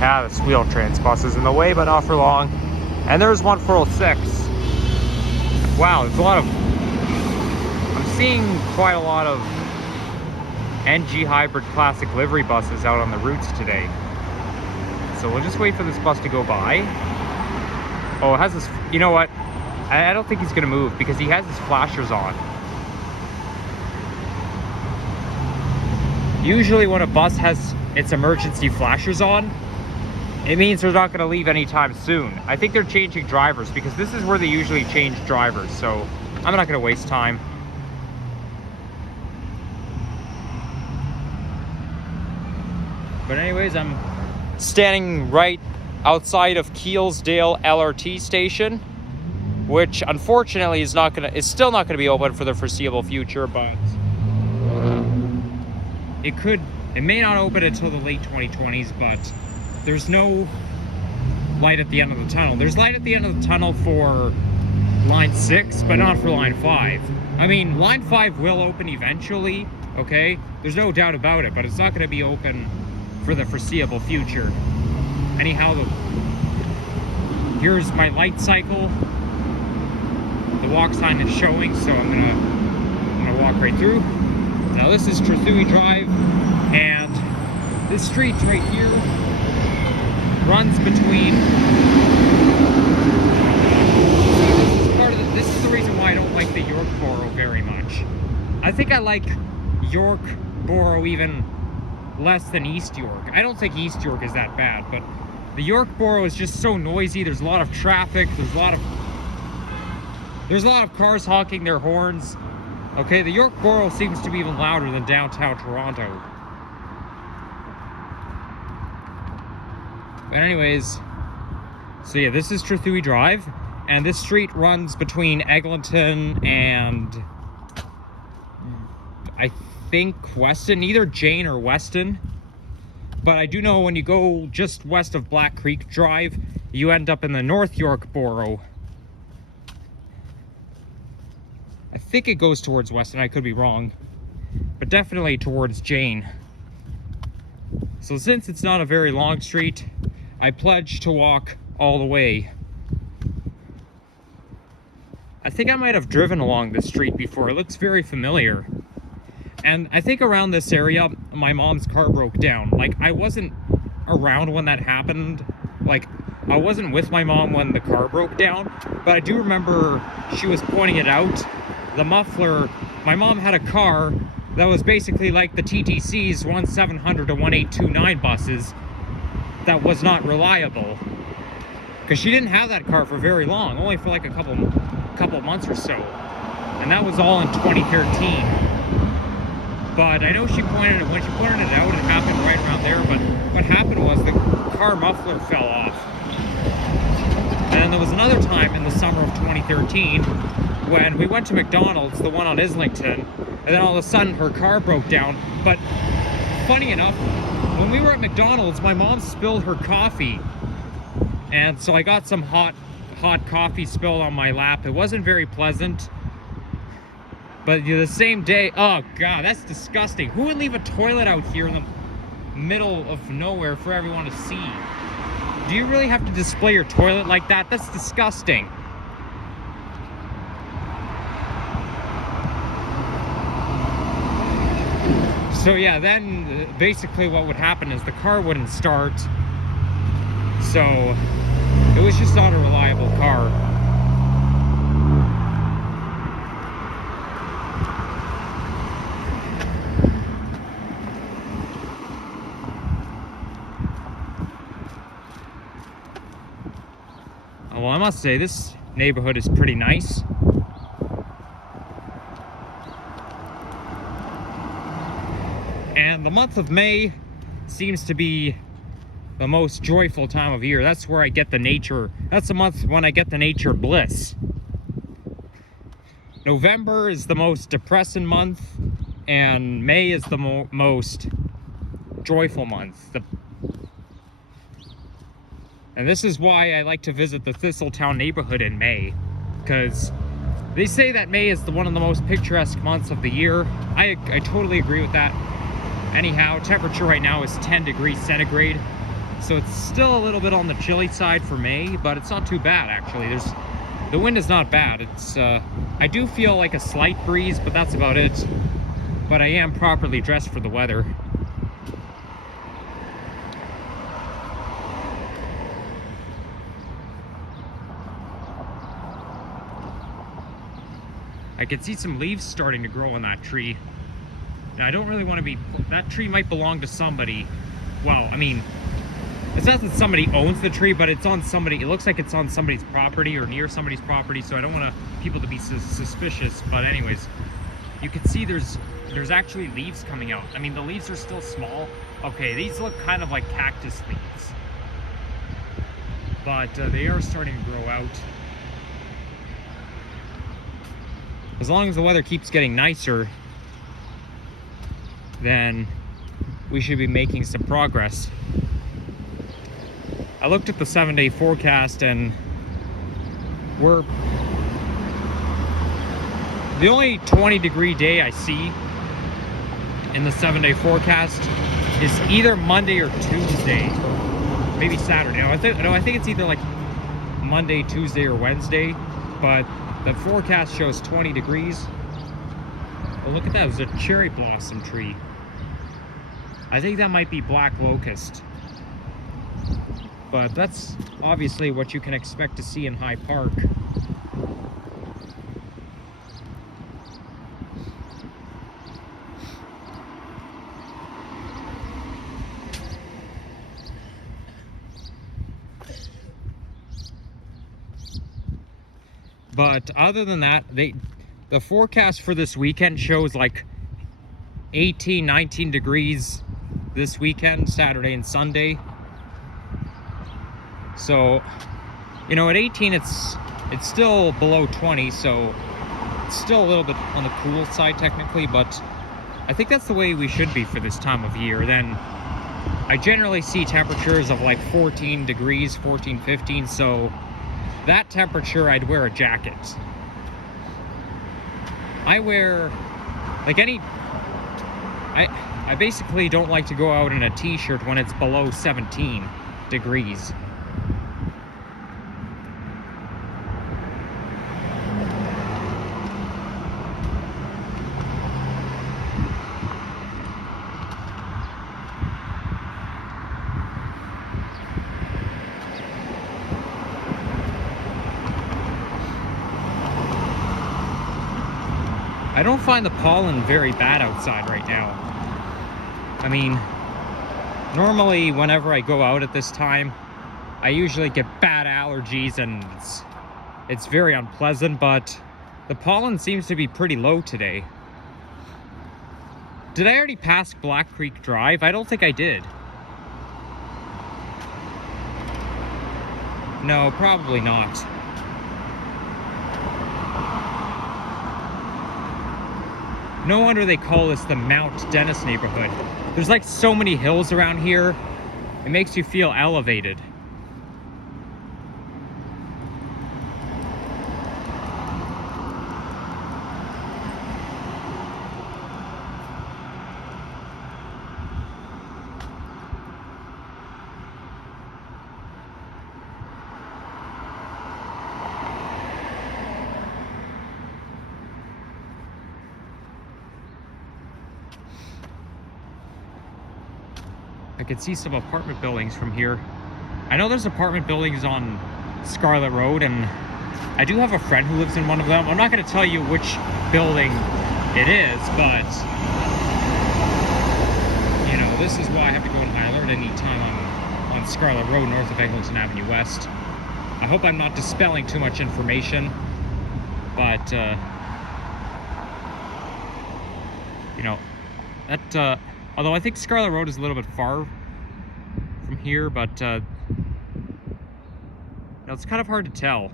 Ah, this wheel trans bus is in the way, but not for long. And there's 1406. Wow, there's a lot of... I'm seeing quite a lot of NG hybrid classic livery buses out on the routes today. So we'll just wait for this bus to go by. Oh, it has this... You know what? I don't think he's going to move because he has his flashers on. Usually when a bus has its emergency flashers on, it means they're not going to leave anytime soon. I think they're changing drivers because this is where they usually change drivers, so I'm not going to waste time. But anyways, I'm standing right outside of Keelsdale LRT station, which unfortunately is still not going to be open for the foreseeable future, but it may not open until the late 2020s, but there's no light at the end of the tunnel. There's light at the end of the tunnel for line 6, but not for line 5. I mean, line 5 will open eventually, okay? There's no doubt about it, but it's not going to be open for the foreseeable future. Anyhow, here's my light cycle. The walk sign is showing, so I'm gonna walk right through. Now this is Trethewey Drive, and this street right here runs between. This is the reason why I don't like the York Borough very much. I think I like York Borough even less than East York. I don't think East York is that bad, but the York Borough is just so noisy. There's a lot of traffic. There's a lot of cars honking their horns. Okay, the York Borough seems to be even louder than downtown Toronto. But anyways, so yeah, this is Trethewey Drive, and this street runs between Eglinton and I think Weston, either Jane or Weston. But I do know when you go just west of Black Creek Drive, you end up in the North York Borough. I think it goes towards Weston, I could be wrong, but definitely towards Jane. So since it's not a very long street, I pledge to walk all the way. I think I might have driven along this street before. It looks very familiar. And I think around this area, my mom's car broke down. Like, I wasn't around when that happened. Like, I wasn't with my mom when the car broke down, but I do remember she was pointing it out. The muffler, my mom had a car that was basically like the TTC's 1700 to 1829 buses that was not reliable. Because she didn't have that car for very long, only for like a couple months or so. And that was all in 2013. But I know when she pointed it out, it happened right around there, but what happened was the car muffler fell off. And there was another time in the summer of 2013 when we went to McDonald's, the one on Eglinton, and then all of a sudden her car broke down. But funny enough, when we were at McDonald's, my mom spilled her coffee, and so I got some hot coffee spilled on my lap. It wasn't very pleasant. But the same day, oh god, that's disgusting. Who would leave a toilet out here in the middle of nowhere for everyone to see? Do you really have to display your toilet like that? That's disgusting. So yeah, then basically what would happen is the car wouldn't start. So it was just not a reliable car. Well, I must say, this neighborhood is pretty nice. And the month of May seems to be the most joyful time of year. That's where I get the nature. That's the month when I get the nature bliss. November is the most depressing month, and May is the most joyful month. And this is why I like to visit the Thistletown neighborhood in May, because they say that May is one of the most picturesque months of the year. I totally agree with that. Anyhow, temperature right now is 10 degrees centigrade. So it's still a little bit on the chilly side for May, but it's not too bad actually. The wind is not bad. It's I do feel like a slight breeze, but that's about it. But I am properly dressed for the weather. I can see some leaves starting to grow on that tree. Now, I don't really want to be... That tree might belong to somebody. Well, I mean, it's not that somebody owns the tree, but it's on somebody... It looks like it's on somebody's property or near somebody's property, so I don't want people to be suspicious. But anyways, you can see there's actually leaves coming out. I mean, the leaves are still small. Okay, these look kind of like cactus leaves. But they are starting to grow out. As long as the weather keeps getting nicer, then we should be making some progress. I looked at the 7-day forecast and the only 20-degree day I see in the 7-day forecast is either Monday or Tuesday, maybe Saturday. No, I think it's either like Monday, Tuesday, or Wednesday, but the forecast shows 20 degrees. But look at that, there's a cherry blossom tree. I think that might be black locust. But that's obviously what you can expect to see in Hyde Park. But other than that, the forecast for this weekend shows like 18, 19 degrees this weekend, Saturday and Sunday. So, you know, at 18 it's still below 20, so it's still a little bit on the cool side technically, but I think that's the way we should be for this time of year. Then I generally see temperatures of like 14 degrees, 14, 15, so that temperature I'd wear a jacket. I wear like I basically don't like to go out in a t-shirt when it's below 17 degrees. I don't find the pollen very bad outside right now. I mean, normally whenever I go out at this time, I usually get bad allergies and it's very unpleasant, but the pollen seems to be pretty low today. Did I already pass Black Creek Drive? I don't think I did. No, probably not. No wonder they call this the Mount Dennis neighborhood. There's like so many hills around here. It makes you feel elevated. I could see some apartment buildings from here. I know there's apartment buildings on Scarlet Road, and I do have a friend who lives in one of them. I'm not going to tell you which building it is, but you know, this is why I have to go in high alert anytime on Scarlet Road, north of Eglinton Avenue West. I hope I'm not dispelling too much information, but you know, that although I think Scarlet Road is a little bit far from here, but you know, it's kind of hard to tell.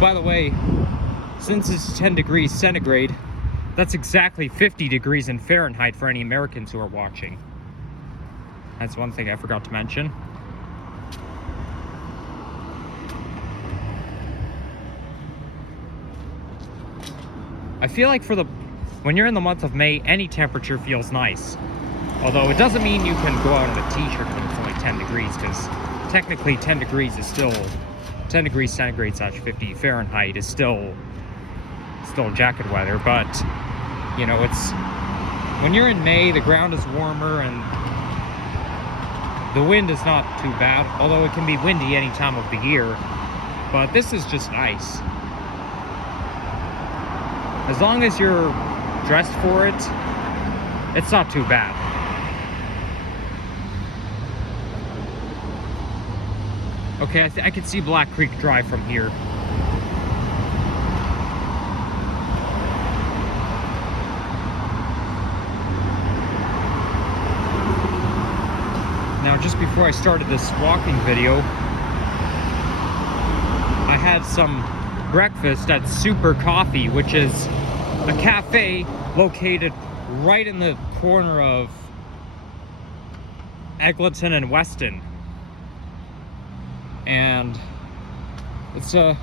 by the way, since it's 10 degrees centigrade, that's exactly 50 degrees in Fahrenheit for any Americans who are watching. That's one thing I forgot to mention. I feel like when you're in the month of May, any temperature feels nice. Although it doesn't mean you can go out in a t-shirt when it's only 10 degrees, because technically 10 degrees is still 10 degrees centigrade / 50 Fahrenheit is still jacket weather. But you know, it's when you're in May, the ground is warmer and the wind is not too bad, although it can be windy any time of the year. But this is just nice. As long as you're dressed for it, it's not too bad. Okay, I can see Black Creek Drive from here. Now, just before I started this walking video, I had some breakfast at Super Coffee, which is a cafe located right in the corner of Eglinton and Weston. And it's a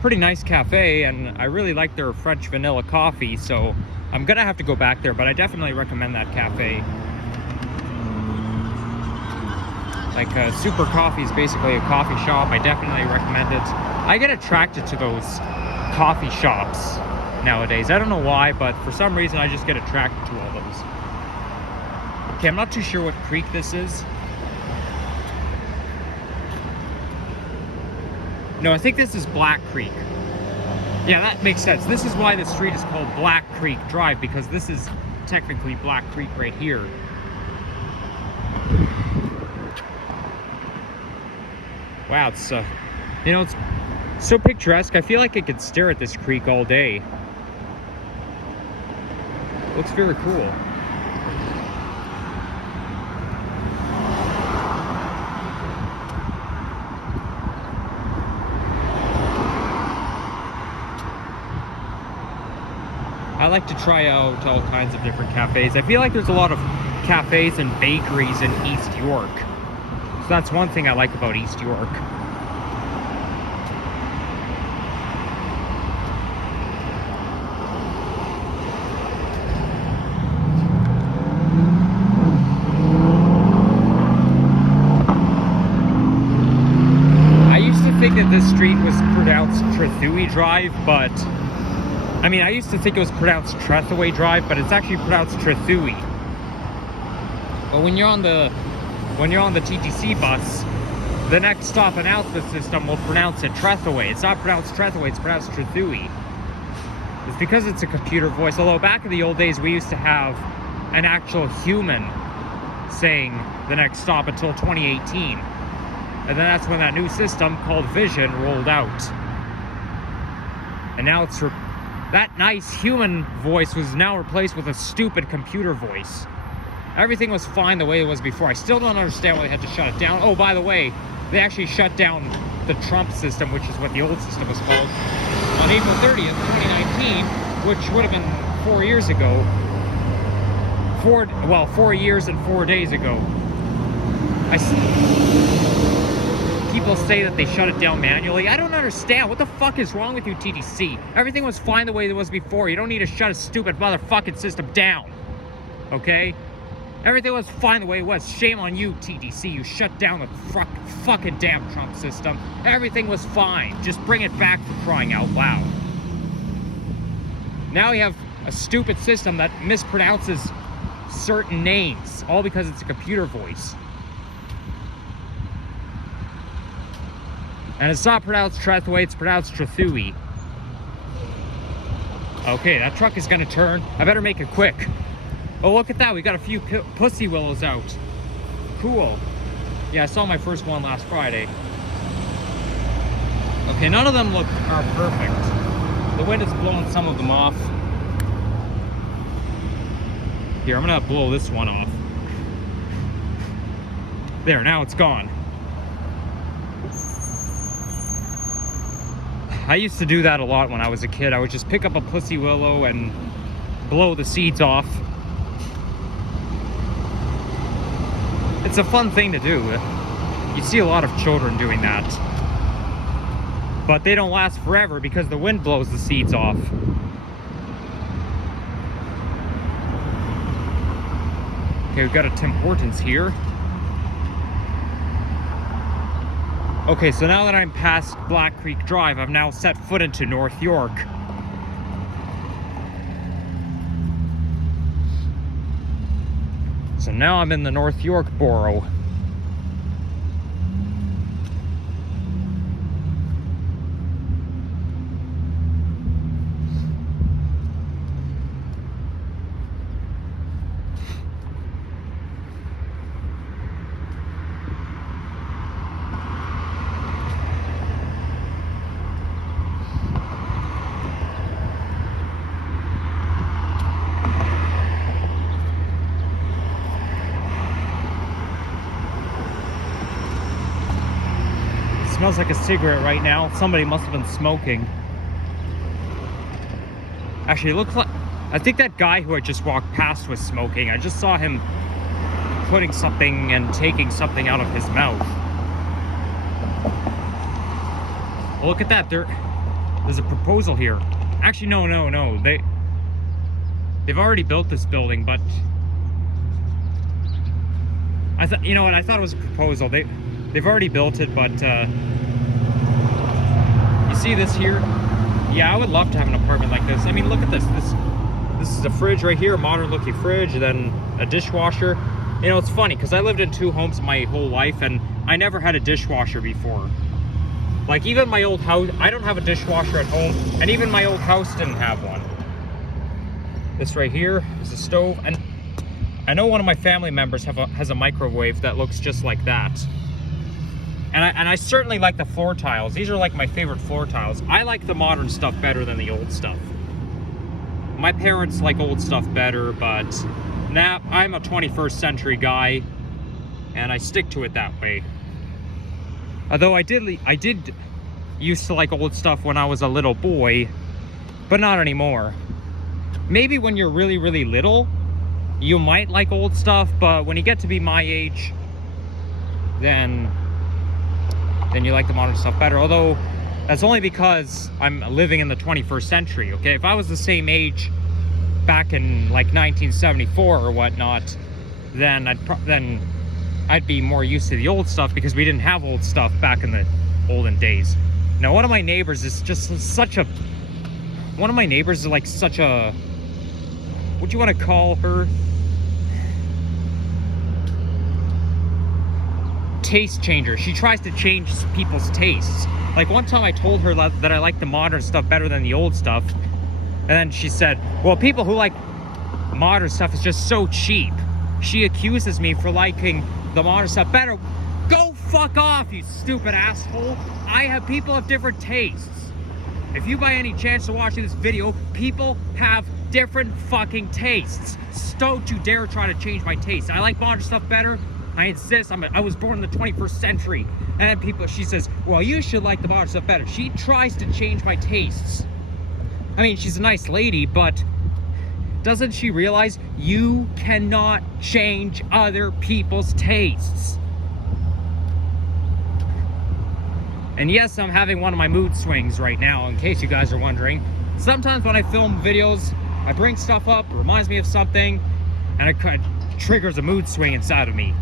pretty nice cafe, and I really like their French vanilla coffee, so I'm gonna have to go back there, but I definitely recommend that cafe. Like, Super Coffee is basically a coffee shop. I definitely recommend it. I get attracted to those coffee shops nowadays. I don't know why, but for some reason I just get attracted to all those. Okay, I'm not too sure what creek this is. No, I think this is Black Creek. Yeah, that makes sense. This is why the street is called Black Creek Drive, because this is technically Black Creek right here. Wow, it's you know, it's so picturesque. I feel like I could stare at this creek all day. It looks very cool. I like to try out all kinds of different cafes. I feel like there's a lot of cafes and bakeries in East York. So that's one thing I like about East York. I used to think that this street was pronounced Trethewey Drive, but I mean, I used to think it was pronounced Trethewey Drive, but it's actually pronounced Trethewey. But when you're on the TTC bus, the next stop announcement system will pronounce it Trethewey. It's not pronounced Trethewey, it's pronounced Trethewey. It's because it's a computer voice. Although back in the old days, we used to have an actual human saying the next stop until 2018. And then that's when that new system called Vision rolled out. And now it's that nice human voice was now replaced with a stupid computer voice. Everything was fine the way it was before. I still don't understand why they had to shut it down. Oh, by the way, they actually shut down the Trump system, which is what the old system was called, on April 30th, 2019, which would have been 4 years ago. 4 years and 4 days ago. People say that they shut it down manually. I don't understand. What the fuck is wrong with you, TTC? Everything was fine the way it was before. You don't need to shut a stupid motherfucking system down. Okay? Everything was fine the way it was. Shame on you, TTC. You shut down the fucking damn Trump system. Everything was fine. Just bring it back, for crying out loud. Now you have a stupid system that mispronounces certain names, all because it's a computer voice. And it's not pronounced Trethewey, it's pronounced Trethewey. Okay, that truck is gonna turn. I better make it quick. Oh, look at that, we got a few pussy willows out. Cool. Yeah, I saw my first one last Friday. Okay, none of them are perfect. The wind is blowing some of them off. Here, I'm gonna blow this one off. There, now it's gone. I used to do that a lot when I was a kid. I would just pick up a pussy willow and blow the seeds off. It's a fun thing to do. You see a lot of children doing that. But they don't last forever because the wind blows the seeds off. Okay, we've got a Tim Hortons here. Okay, so now that I'm past Black Creek Drive, I've now set foot into North York. So now I'm in the North York borough. Smells like a cigarette right now. Somebody must have been smoking. Actually, it looks like... I think that guy who I just walked past was smoking. I just saw him putting something and taking something out of his mouth. Well, look at that. There's a proposal here. Actually, no. They've already built this building, but... I thought, you know what? I thought it was a proposal. They've already built it, but you see this here? Yeah, I would love to have an apartment like this. I mean, look at this. This is a fridge right here, a modern looking fridge, then a dishwasher. You know, it's funny because I lived in 2 homes my whole life and I never had a dishwasher before. Like even my old house, I don't have a dishwasher at home, and even my old house didn't have one. This right here is a stove, and I know one of my family members has a microwave that looks just like that. And I certainly like the floor tiles. These are like my favorite floor tiles. I like the modern stuff better than the old stuff. My parents like old stuff better, but now I'm a 21st century guy, and I stick to it that way. Although I did used to like old stuff when I was a little boy, but not anymore. Maybe when you're really, really little, you might like old stuff, but when you get to be my age, then you like the modern stuff better. Although that's only because I'm living in the 21st century, okay? If I was the same age back in like 1974 or whatnot, then I'd be more used to the old stuff because we didn't have old stuff back in the olden days. Now, one of my neighbors is just such a... One of my neighbors is like such a... What do you want to call her? Taste changer. She tries to change people's tastes. Like one time I told her that I like the modern stuff better than the old stuff, and then she said, well, people who like modern stuff is just so cheap. She accuses me for liking the modern stuff better. Go fuck off, you stupid asshole. People have different tastes. If you by any chance are watching this video, people have different fucking tastes. Don't you dare try to change my taste. I like modern stuff better. I insist. I was born in the 21st century. And then she says, well, you should like the modern stuff better. She tries to change my tastes. I mean, she's a nice lady, but doesn't she realize you cannot change other people's tastes? And yes, I'm having one of my mood swings right now, in case you guys are wondering. Sometimes when I film videos, I bring stuff up, it reminds me of something, and it kind of triggers a mood swing inside of me.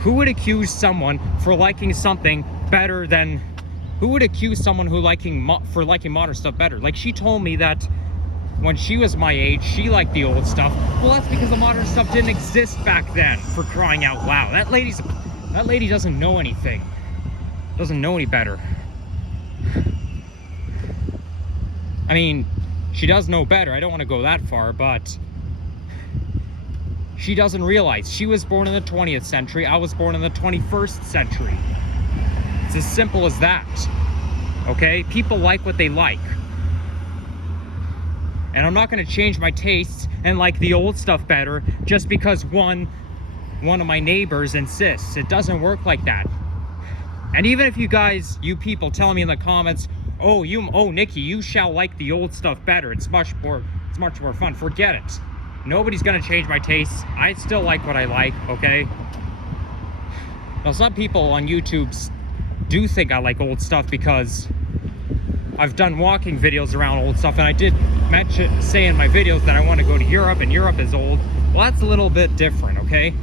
Who would accuse someone for liking something better than... Who would accuse someone for liking modern stuff better? Like, she told me that when she was my age, she liked the old stuff. Well, that's because the modern stuff didn't exist back then, for crying out loud. That lady doesn't know anything. Doesn't know any better. I mean, she does know better. I don't want to go that far, but she doesn't realize she was born in the 20th century. I was born in the 21st century. It's as simple as that. Okay? People like what they like. And I'm not going to change my tastes and like the old stuff better just because one of my neighbors insists. It doesn't work like that. And even if you people telling me in the comments, oh Nikki, you shall like the old stuff better, it's much more fun, forget it. Nobody's gonna change my tastes. I still like what I like, okay? Now some people on YouTube do think I like old stuff because I've done walking videos around old stuff, and I did say in my videos that I want to go to Europe, and Europe is old. Well, that's a little bit different, okay?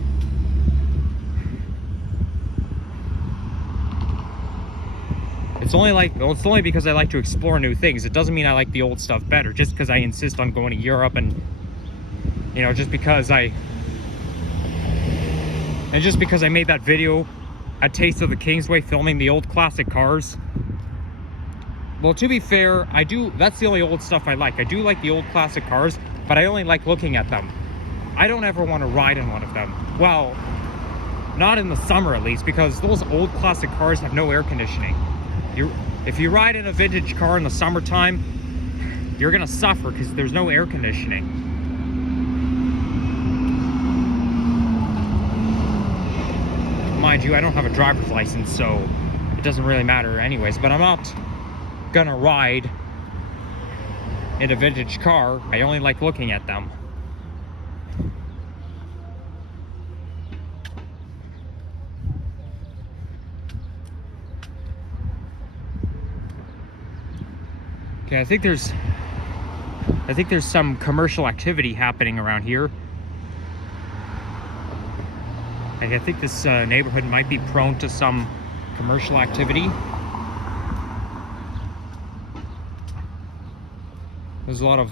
It's only because I like to explore new things. It doesn't mean I like the old stuff better, just because I insist on going to Europe, and you know, just because I made that video, A Taste of the Kingsway, filming the old classic cars. Well, to be fair, that's the only old stuff I like. I do like the old classic cars, but I only like looking at them. I don't ever want to ride in one of them. Well, not in the summer at least, because those old classic cars have no air conditioning. If you ride in a vintage car in the summertime, you're gonna suffer because there's no air conditioning. Mind you, I don't have a driver's license, so it doesn't really matter anyways, but I'm not gonna ride in a vintage car. I only like looking at them. Okay, I think there's some commercial activity happening around here. I think this neighborhood might be prone to some commercial activity. There's a lot of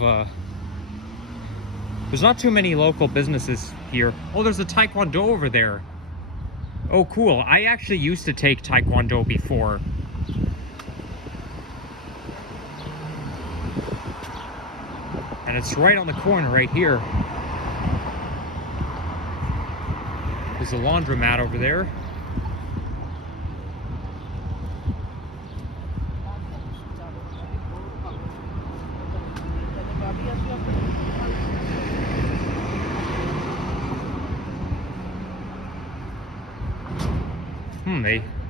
there's not too many local businesses here. Oh, there's a Taekwondo over there. Oh, cool. I actually used to take Taekwondo before. And it's right on the corner right here. There's a laundromat over there.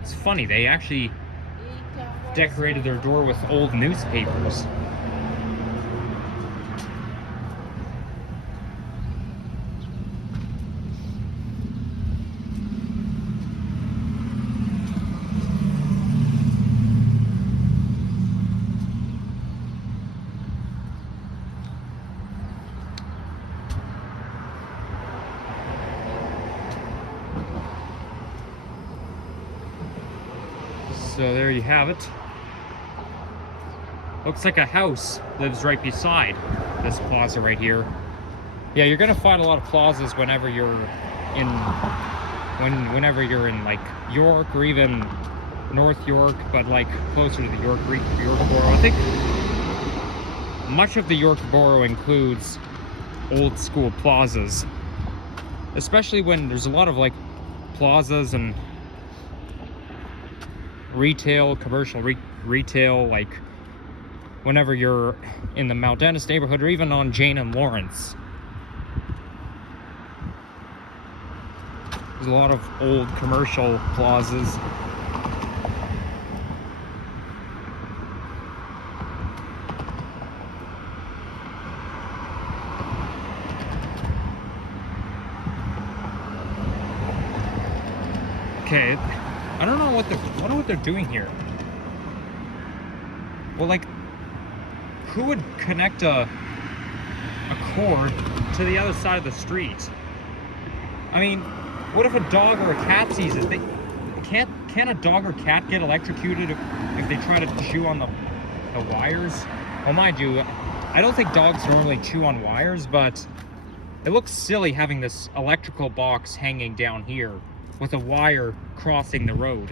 It's funny, they actually decorated their door with old newspapers. So there you have it. Looks like a house lives right beside this plaza right here. Yeah, you're gonna find a lot of plazas whenever you're in like York or even North York, but like closer to the York borough. I think much of the York borough includes old school plazas, especially when there's a lot of like plazas and retail, commercial retail, like whenever you're in the Mount Dennis neighborhood or even on Jane and Lawrence. There's a lot of old commercial plazas. Okay, I don't know what they're doing here. Well, like, who would connect a cord to the other side of the street? I mean, what if a dog or a cat sees it? Can a dog or cat get electrocuted if they try to chew on the wires? Well, mind you, I don't think dogs normally chew on wires, but it looks silly having this electrical box hanging down here with a wire crossing the road.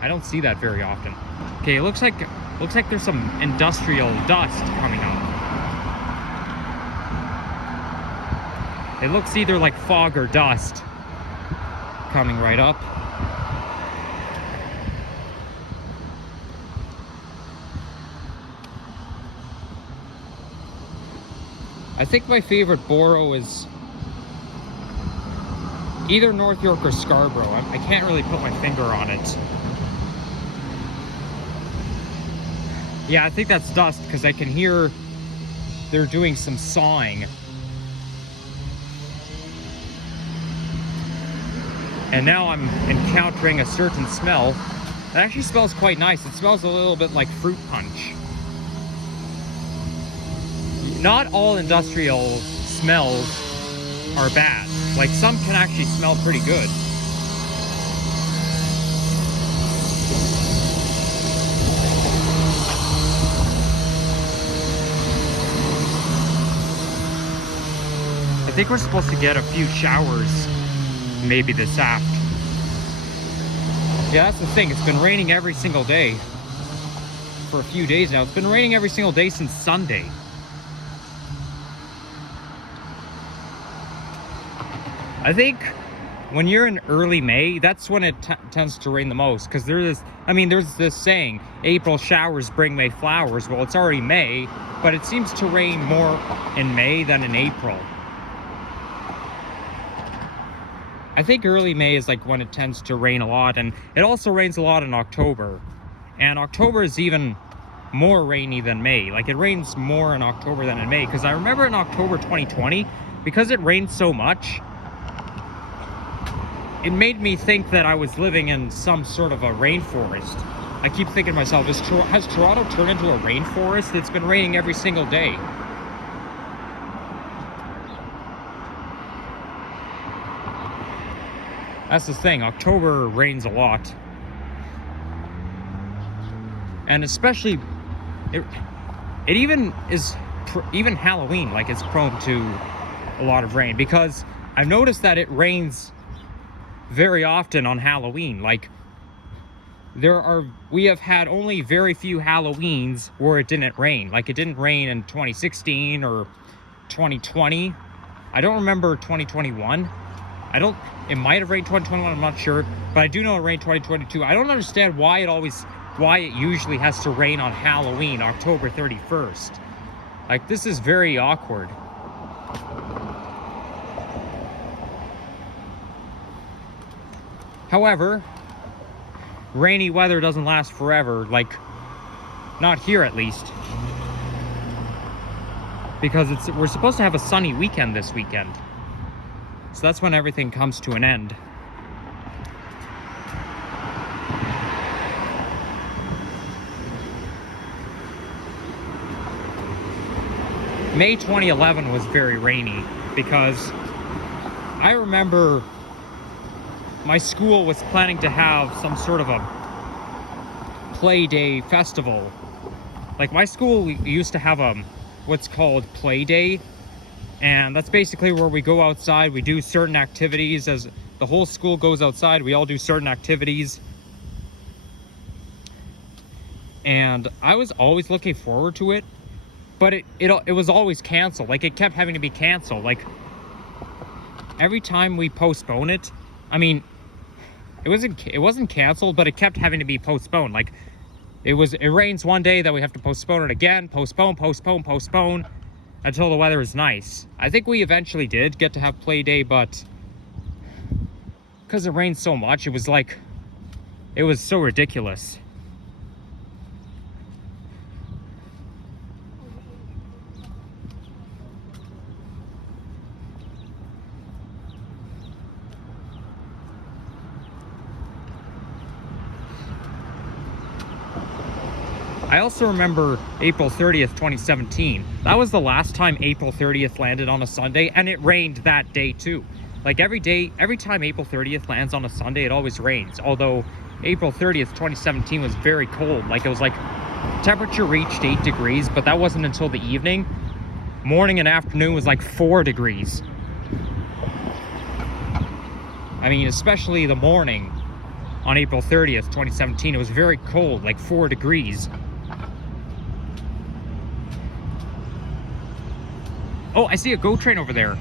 I don't see that very often. Okay, it looks like there's some industrial dust coming up. It looks either like fog or dust coming right up. I think my favorite borough is Either North York or Scarborough. I can't really put my finger on it. Yeah, I think that's dust because I can hear they're doing some sawing. And now I'm encountering a certain smell. It actually smells quite nice. It smells a little bit like fruit punch. Not all industrial smells are bad. Like, some can actually smell pretty good. I think we're supposed to get a few showers maybe this aft. Yeah, that's the thing. It's been raining every single day for a few days now. It's been raining every single day since Sunday. I think when you're in early May, that's when it tends to rain the most, because there's this saying, April showers bring May flowers. Well, it's already May, but it seems to rain more in May than in April. I think early May is like when it tends to rain a lot, and it also rains a lot in October. And October is even more rainy than May. Like, it rains more in October than in May, because I remember in October 2020, because it rained so much, it made me think that I was living in some sort of a rainforest. I keep thinking to myself, has Toronto turned into a rainforest? It's been raining every single day. That's the thing, October rains a lot. And especially, it even is, even Halloween, like, it's prone to a lot of rain, because I've noticed that it rains very often on Halloween. Like, we have had only very few Halloweens where it didn't rain. Like, it didn't rain in 2016 or 2020. I don't remember 2021. It might have rained 2021, I'm not sure, but I do know it rained 2022. I don't understand why it usually has to rain on Halloween, October 31st. Like, this is very awkward. However, rainy weather doesn't last forever, like, not here at least. Because we're supposed to have a sunny weekend this weekend. So that's when everything comes to an end. May 2011 was very rainy, because I remember my school was planning to have some sort of a play day festival. Like, my school, we used to have what's called play day, and that's basically where we go outside, we do certain activities. As the whole school goes outside, we all do certain activities. And I was always looking forward to it, but it was always canceled. Like, it kept having to be canceled. Like, every time we postpone it, I mean, it wasn't canceled, but it kept having to be postponed. Like, it rains one day, then we have to postpone it again, postpone, until the weather is nice. I think we eventually did get to have play day, but because it rained so much, it was so ridiculous. I also remember April 30th, 2017. That was the last time April 30th landed on a Sunday, and it rained that day too. Like, every time April 30th lands on a Sunday, it always rains. Although April 30th, 2017 was very cold. Like, it was like, temperature reached 8 degrees, but that wasn't until the evening. Morning and afternoon was like 4 degrees. I mean, especially the morning on April 30th, 2017, it was very cold, like 4 degrees. Oh, I see a GO train over there.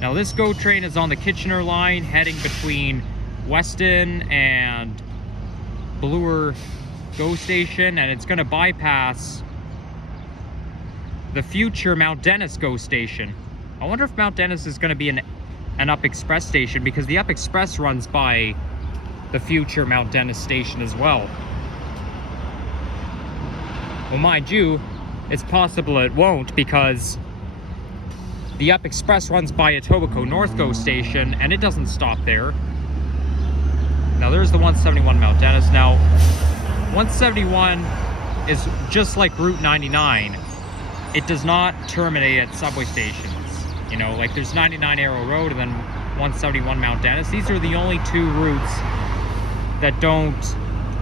Now, this GO train is on the Kitchener line, heading between Weston and Bloor GO station, and it's going to bypass the future Mount Dennis GO station. I wonder if Mount Dennis is going to be an Up Express station, because the Up Express runs by the future Mount Dennis station as well. Well, mind you, it's possible it won't, because the Up Express runs by Etobicoke Northgo station, and it doesn't stop there. Now, there's the 171 Mount Dennis. Now, 171 is just like Route 99. It does not terminate at subway stations. You know, like there's 99 Arrow Road and then 171 Mount Dennis. These are the only two routes that don't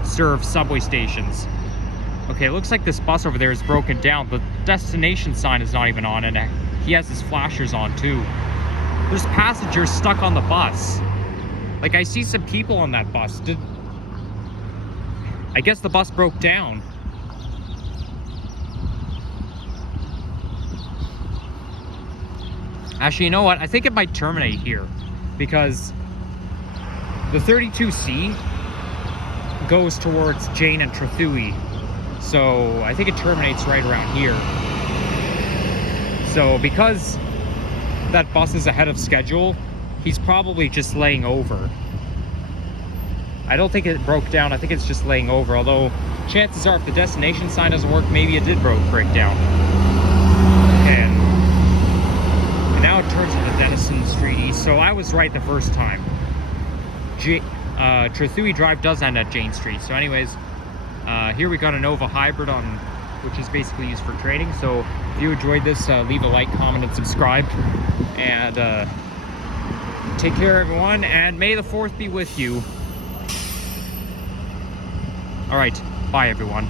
serve subway stations. Okay, it looks like this bus over there is broken down. The destination sign is not even on, and he has his flashers on too. There's passengers stuck on the bus. Like, I see some people on that bus. I guess the bus broke down. Actually, you know what? I think it might terminate here, because the 32C goes towards Jane and Trethewey. So I think it terminates right around here. So because that bus is ahead of schedule, he's probably just laying over. I don't think it broke down. I think it's just laying over. Although chances are, if the destination sign doesn't work, maybe it did break down. And now it turns into Denison Street East. So I was right the first time. Trethewey Drive does end at Jane Street. So anyways, here we got a Nova Hybrid on, which is basically used for trading. So if you enjoyed this, leave a like, comment, and subscribe. And take care, everyone, and may the 4th be with you. All right, bye, everyone.